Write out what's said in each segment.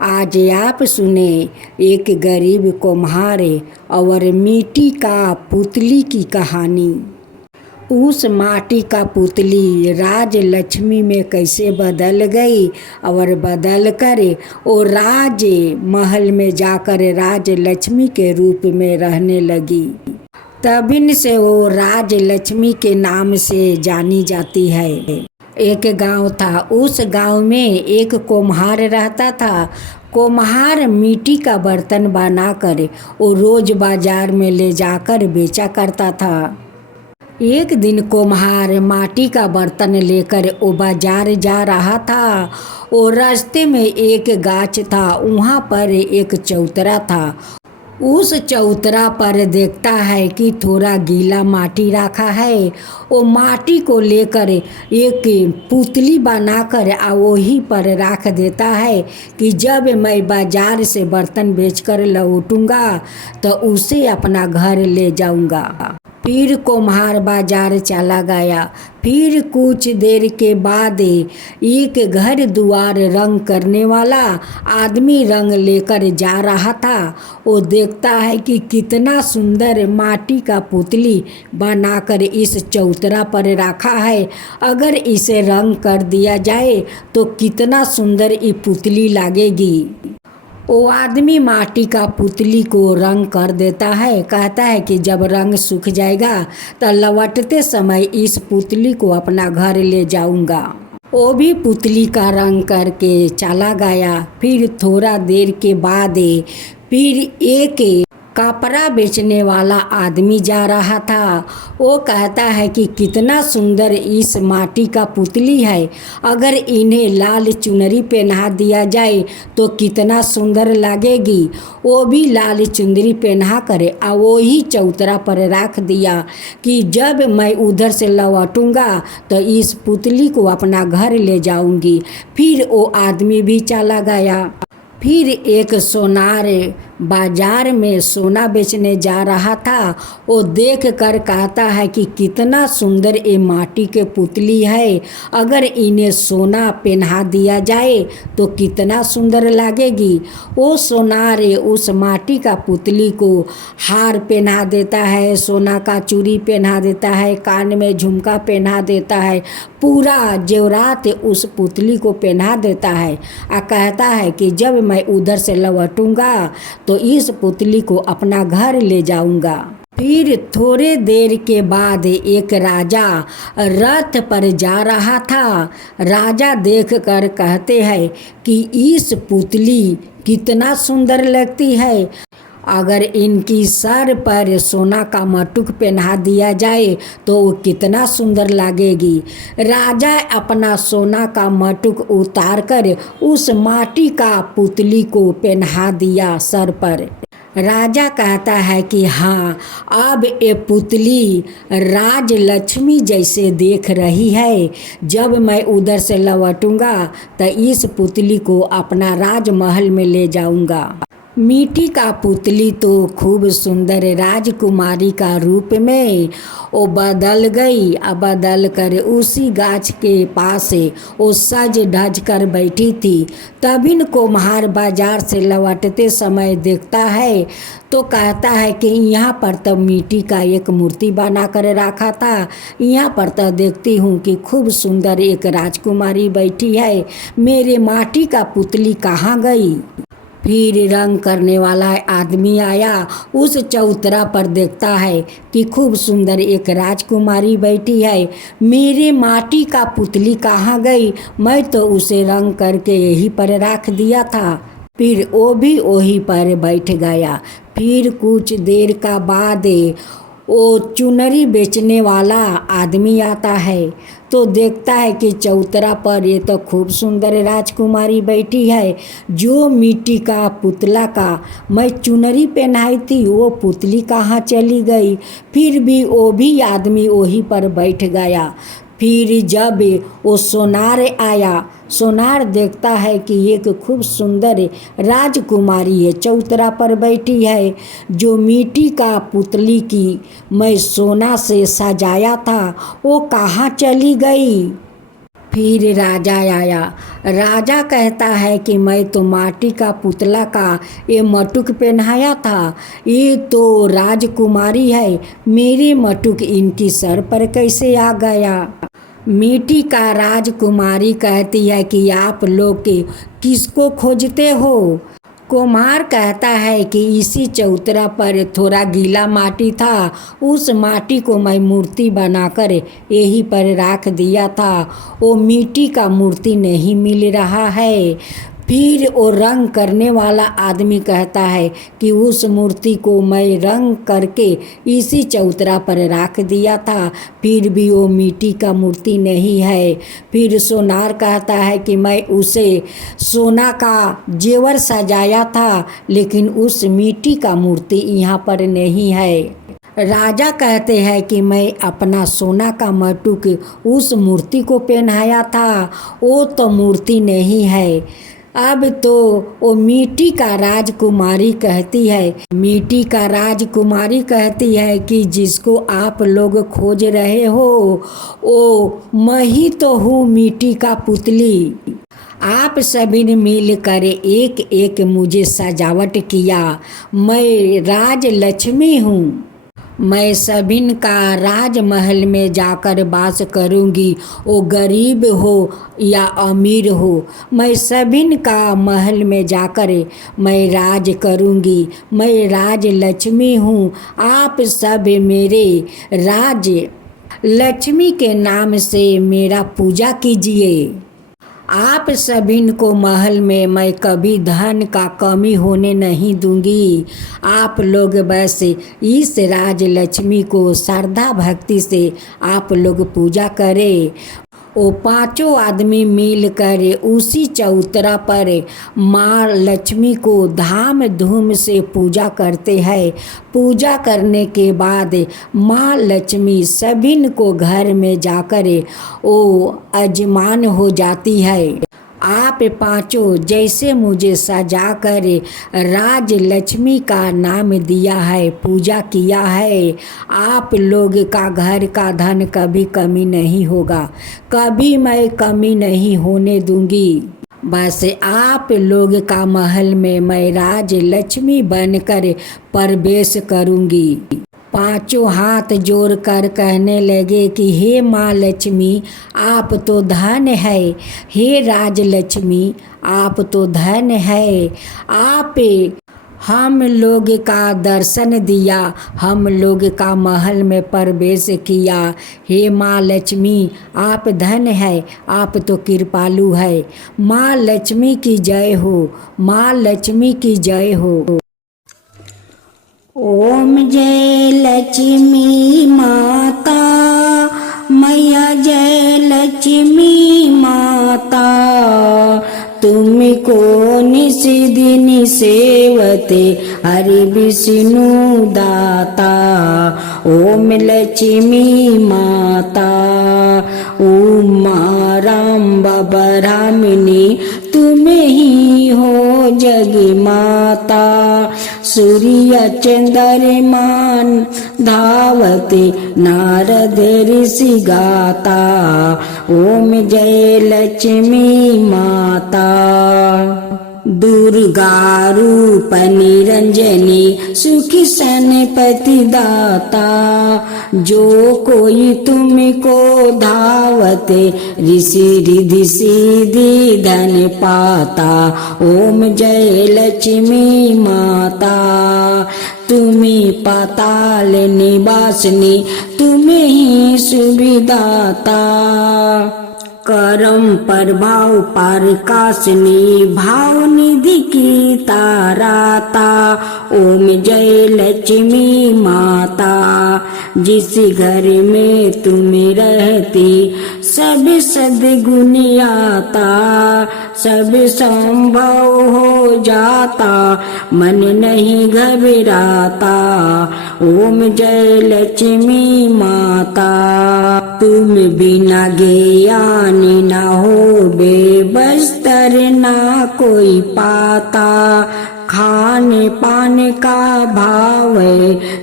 आज आप सुने एक गरीब कुम्हार और मिट्टी का पुतली की कहानी। उस माटी का पुतली राज लक्ष्मी में कैसे बदल गई और बदल कर वो राज महल में जाकर राज लक्ष्मी के रूप में रहने लगी। तभिन से वो राज लक्ष्मी के नाम से जानी जाती है। एक गांव था। उस गांव में एक कुम्हार रहता था। कुम्हार मिट्टी का बर्तन बनाकर वो रोज बाजार में ले जाकर बेचा करता था। एक दिन कुम्हार माटी का बर्तन लेकर वो बाजार जा रहा था। वो रास्ते में एक गाछ था, वहाँ पर एक चौतरा था। उस चौतरा पर देखता है कि थोड़ा गीला माटी रखा है। वो माटी को लेकर एक पुतली बनाकर वहीं पर रख देता है कि जब मैं बाजार से बर्तन बेचकर लौटूंगा तो उसे अपना घर ले जाऊंगा। फिर कुम्हार बाजार चला गया। फिर कुछ देर के बाद एक घर द्वार रंग करने वाला आदमी रंग लेकर जा रहा था। वो देखता है कि कितना सुंदर माटी का पुतली बनाकर इस चौतरा पर रखा है। अगर इसे रंग कर दिया जाए तो कितना सुंदर ये पुतली लगेगी। वो आदमी माटी का पुतली को रंग कर देता है। कहता है कि जब रंग सूख जाएगा तो लौटते समय इस पुतली को अपना घर ले जाऊंगा। वो भी पुतली का रंग करके चला गया। फिर थोड़ा देर के बाद फिर एक कपड़ा बेचने वाला आदमी जा रहा था। वो कहता है कि कितना सुंदर इस माटी का पुतली है। अगर इन्हें लाल चुनरी पहना दिया जाए तो कितना सुंदर लगेगी। वो भी लाल चुनरी पहना कर वही चौतरा पर रख दिया कि जब मैं उधर से लौटूंगा तो इस पुतली को अपना घर ले जाऊंगी। फिर वो आदमी भी चला गया। फिर एक सोनार बाजार में सोना बेचने जा रहा था। वो देख कर कहता है कि कितना सुंदर ये माटी के पुतली है। अगर इन्हें सोना पहना दिया जाए तो कितना सुंदर लगेगी। वो सोनार उस माटी का पुतली को हार पहना देता है, सोना का चूड़ी पहना देता है, कान में झुमका पहना देता है, पूरा जेवरात उस पुतली को पहना देता है। कहता है कि जब मैं उधर से लौटूंगा तो इस पुतली को अपना घर ले जाऊंगा। फिर थोड़े देर के बाद एक राजा रथ पर जा रहा था। राजा देखकर कहते हैं कि इस पुतली कितना सुंदर लगती है। अगर इनकी सर पर सोना का मटुक पहना दिया जाए तो वो कितना सुंदर लगेगी। राजा अपना सोना का मटुक उतार कर उस माटी का पुतली को पहना दिया सर पर। राजा कहता है कि हाँ, अब ये पुतली राज लक्ष्मी जैसे देख रही है। जब मैं उधर से लौटूंगा तो इस पुतली को अपना राजमहल में ले जाऊंगा। मिट्टी का पुतली तो खूब सुंदर राजकुमारी का रूप में वो बदल गई। अब बदल कर उसी गाछ के पास वो सज धज कर बैठी थी। तभी कुम्हार बाजार से लौटते समय देखता है तो कहता है कि यहाँ पर तो मिट्टी का एक मूर्ति बना कर रखा था। यहाँ पर तो देखती हूँ कि खूब सुंदर एक राजकुमारी बैठी है। मेरे माटी का पुतली कहाँ गई। फिर रंग करने वाला आदमी आया। उस चौतरा पर देखता है कि खूब सुंदर एक राजकुमारी बैठी है। मेरे माटी का पुतली कहाँ गई। मैं तो उसे रंग करके यहीं पर रख दिया था। फिर वो भी वहीं पर बैठ गया। फिर कुछ देर का बाद वो चुनरी बेचने वाला आदमी आता है तो देखता है कि चौतरा पर ये तो खूब सुंदर राजकुमारी बैठी है। जो मिट्टी का पुतला का मैं चुनरी पहनाई थी वो पुतली कहाँ चली गई। फिर भी वो भी आदमी वहीं पर बैठ गया। फिर जब वो सोनार आया, सोनार देखता है कि एक खूब सुंदर राजकुमारी है चौतरा पर बैठी है। जो मिट्टी का पुतली की मैं सोना से सजाया था वो कहाँ चली गई। फिर राजा आया। राजा कहता है कि मैं तो माटी का पुतला का ये मटुक पहनाया था, ये तो राजकुमारी है, मेरी मटुक इनकी सर पर कैसे आ गया। मिट्टी का राजकुमारी कहती है कि आप लोग के किसको खोजते हो। कुम्हार कहता है कि इसी चौतरा पर थोड़ा गीला माटी था, उस माटी को मैं मूर्ति बनाकर यहीं पर रख दिया था, वो मिट्टी का मूर्ति नहीं मिल रहा है। फिर वो रंग करने वाला आदमी कहता है कि उस मूर्ति को मैं रंग करके इसी चौतरा पर रख दिया था, फिर भी वो मिट्टी का मूर्ति नहीं है। फिर सोनार कहता है कि मैं उसे सोना का जेवर सजाया था, लेकिन उस मिट्टी का मूर्ति यहाँ पर नहीं है। राजा कहते हैं कि मैं अपना सोना का मटुक उस मूर्ति को पहनाया था, वो तो मूर्ति नहीं है। अब तो वो मिट्टी का राजकुमारी कहती है, मिट्टी का राजकुमारी कहती है कि जिसको आप लोग खोज रहे हो वो मैं ही तो हूँ, मिट्टी का पुतली। आप सभी ने मिलकर एक एक मुझे सजावट किया, मैं राज लक्ष्मी हूँ। मैं सभिन का राजमहल में जाकर वास करूंगी, वो गरीब हो या अमीर हो, मैं सभिन का महल में जाकर मैं राज करूंगी। मैं राज लक्ष्मी हूँ, आप सब मेरे राज लक्ष्मी के नाम से मेरा पूजा कीजिए। आप सभी को महल में मैं कभी धन का कमी होने नहीं दूंगी। आप लोग बस इस राज लक्ष्मी को श्रद्धा भक्ति से आप लोग पूजा करें। वो पांचों आदमी मिलकर उसी चौतरा पर माँ लक्ष्मी को धाम धूम से पूजा करते हैं। पूजा करने के बाद माँ लक्ष्मी सभी को घर में जाकर वो अजमान हो जाती है। आप पांचों जैसे मुझे सजा कर राज लक्ष्मी का नाम दिया है, पूजा किया है, आप लोग का घर का धन कभी कमी नहीं होगा, कभी मैं कमी नहीं होने दूंगी। बस आप लोग का महल में मैं राज लक्ष्मी बनकर प्रवेश करूंगी। पांचों हाथ जोड़कर कहने लगे कि हे माँ लक्ष्मी, आप तो धन है, हे राज लक्ष्मी आप तो धन है, आप हम लोग का दर्शन दिया, हम लोग का महल में प्रवेश किया। हे माँ लक्ष्मी आप धन है, आप तो कृपालु है। माँ लक्ष्मी की जय हो, माँ लक्ष्मी की जय हो। ओम जय लक्ष्मी माता, मैया जय लक्ष्मी माता, तुमको निस दिन सेवते हरि विष्णु दाता। ओम लक्ष्मी माता उमा राम ब्रह्मणी, तुम ही हो जग माता। सूर्य चंद्रमान धावते नारद ऋषि गाता। ओम जय लक्ष्मी माता। दुर्गा रूप निरंजनी, सुखी सनपति दाता, जो कोई तुमको धावते ऋषि रिधि सिद्धि धन पाता। ओम जय लक्ष्मी माता, तुम्हें पाताल निवासिनी, तुम्हें ही सुविदाता। करम प्रभाव प्रकाशनी, भाव निधि की ताराता। ओम जय लक्ष्मी माता, जिस घर में तुम रहती सब सद्गुण आता। सब संभव हो जाता, मन नहीं घबराता। ओम जय लक्ष्मी माता, तुम बिना ज्ञानी ना हो बेबस्तर ना कोई पाता। खाने पाने का भाव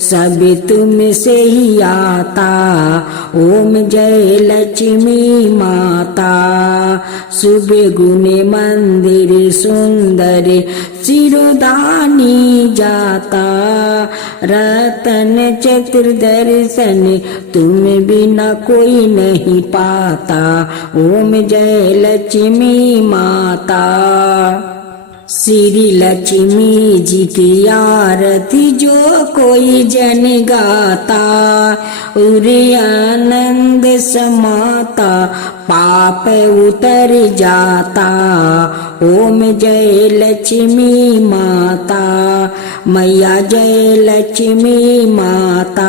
सब तुम से ही आता। ओम जय लक्ष्मी माता। शुभ गुण मंदिर सुंदर सिरोधानी जाता। रतन चतुर्दर्शन तुम बिना कोई नहीं पाता। ओम जय लक्ष्मी माता। श्री लक्ष्मी जी की आरती जो कोई जन गाता। उरे आनंद समाता पाप उतर जाता। ओम जय लक्ष्मी माता। मैया जय लक्ष्मी माता।